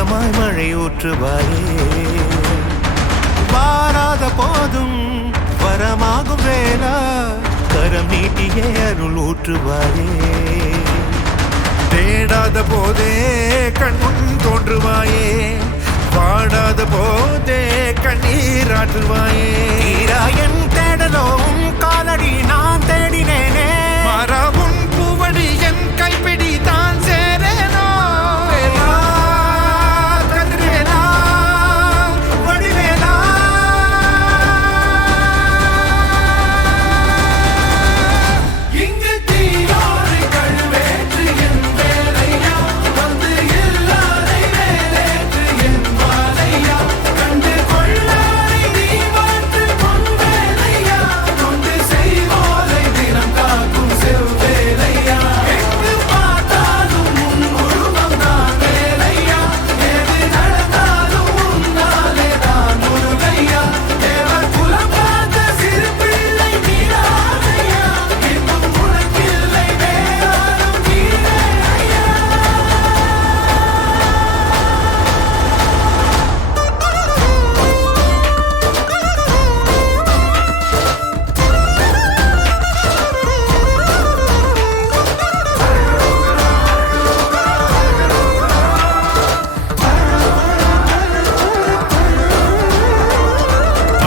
மேகமாய் மழை ஊற்றுவாயே வாராத போதும் வரமாகும் வேளா கரம் நீட்டியே அருள் ஊற்றுவாயே தேடாத போதே கண்முன் தோன்றுவாயே பாடாத போதே கண்ணீராற்றுவாயே என் தேடலும் காலடி நான் தேடினேனே மாறாவும் பூவடி என் கைப்பிடி தான் சேரேனோ கதிரேனா வடிவேலா இங்கு தீயோரை கழுவேற்று என் வேலையா வந்து இல்லாதை வேலேற்று என் வாழையா கண்டு கொள்ளாரை நீ மாற்று பொன் வேலையா கொண்டு செய்வோலை தினம் காக்கும் செவ்வேலையா எங்கு பார்த்தாலும் உன் உருவம் தான் வேலையா எது நடந்தாலும் உன்னாலே தான் முருகையா தேவர் குலம் பார்த்த சிறு பிள்ளை நீராதையா இன்னும் உனக்கில்லை வேறாரும் கீழே ஐயா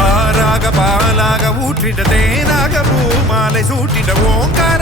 ஆறாக பாலாக ஊற்றிட தேனாக பூமாலை சூட்டிட ஓங்கார